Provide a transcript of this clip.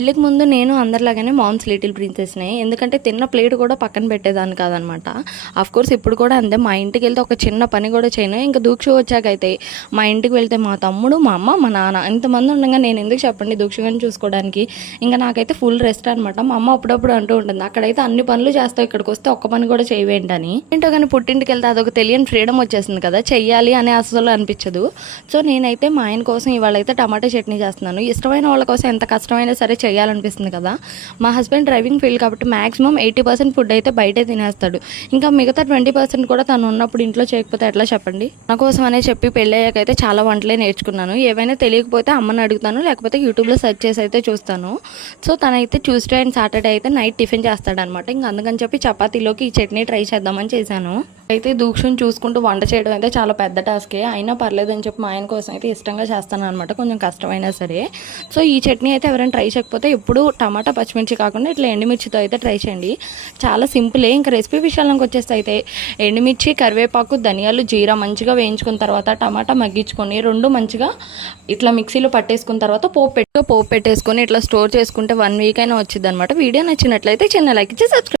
పెళ్ళికి ముందు నేను అందరిలాగానే మామ్స్ లిటిల్ ప్రిన్సెస్నే. ఎందుకంటే తిన్న ప్లేట్ కూడా పక్కన పెట్టేదాన్ని కాదనమాట. కోర్స్ ఇప్పుడు కూడా అంతే. మా ఇంటికి వెళ్తే ఒక చిన్న పని కూడా చేయను. ఇంకా దూక్ష వచ్చాకైతే మా ఇంటికి వెళ్తే మా తమ్ముడు, మా అమ్మ, మా నాన్న ఇంతమంది ఉండగా నేను ఎందుకు చెప్పండి దూక్షగాని చూసుకోవడానికి. ఇంకా నాకైతే ఫుల్ రెస్ట్ అనమాట. మా అమ్మ అప్పుడప్పుడు అంటూ ఉంటుంది, అక్కడైతే అన్ని పనులు చేస్తావు, ఇక్కడికి వస్తే ఒక్క పని కూడా చేయవేంటని. ఏంటో కానీ పుట్టింటికి వెళ్తే అదొక తెలియని ఫ్రీడమ్ వచ్చేసింది కదా, చెయ్యాలి అనే అసలు అనిపించదు. సో నేనైతే మా ఆయన కోసం ఇవాళ అయితే టమాటా చట్నీ చేస్తున్నాను. ఇష్టమైన వాళ్ళ కోసం ఎంత కష్టమైనా సరే చేయాలనిపిస్తుంది కదా. మా హస్బెండ్ డ్రైవింగ్ ఫీల్డ్ కాబట్టి మ్యాక్సిమం 80% ఫుడ్ అయితే బయటే తినేస్తాడు. ఇంకా మిగతా 20% కూడా తను ఉన్నప్పుడు ఇంట్లో చేయకపోతే ఎట్లా చెప్పండి. నా కోసం అనే చెప్పి పెళ్ళయ్యాకైతే చాలా వంటలే నేర్చుకున్నాను. ఏవైనా తెలియకపోతే అమ్మని అడుగుతాను, లేకపోతే యూట్యూబ్లో సెర్చ్ చేసి అయితే చూస్తాను. సో తనైతే ట్యూస్డే అండ్ సాటర్డే అయితే నైట్ టిఫిన్ చేస్తాడనమాట. ఇంకా అందుకని చెప్పి చపాతీలోకి ఈ చట్నీ ట్రై చేద్దామని చేశాను. అయితే దూక్షను చూసుకుంటూ వంట చేయడం అయితే చాలా పెద్ద టాస్కే, అయినా పర్లేదని చెప్పి మా ఆయన కోసం అయితే ఇష్టంగా చేస్తాను అనమాట, కొంచెం కష్టమైనా సరే. సో ఈ చట్నీ అయితే ఎవరైనా ట్రై చేయకపోతే ఎప్పుడు టమాటా పచ్చిమిర్చి కాకుండా ఇట్లా ఎండుమిర్చితో అయితే ట్రై చేయండి. చాలా సింపులే. ఇంకా రెసిపీ విషయాలకు వచ్చేస్తే అయితే ఎండుమిర్చి, కరివేపాకు, ధనియాలు, జీరా మంచిగా వేయించుకున్న తర్వాత టమాటా మగ్గించుకొని రెండు మంచిగా ఇట్లా మిక్సీలో పట్టేసుకున్న తర్వాత పోపు పెట్టేసుకొని ఇట్లా స్టోర్ చేసుకుంటే 1 వీక్ అయినా వచ్చింది అనమాట. వీడియో నచ్చినట్లయితే చిన్న లైక్ ఇచ్చి సబ్స్క్రైబ్.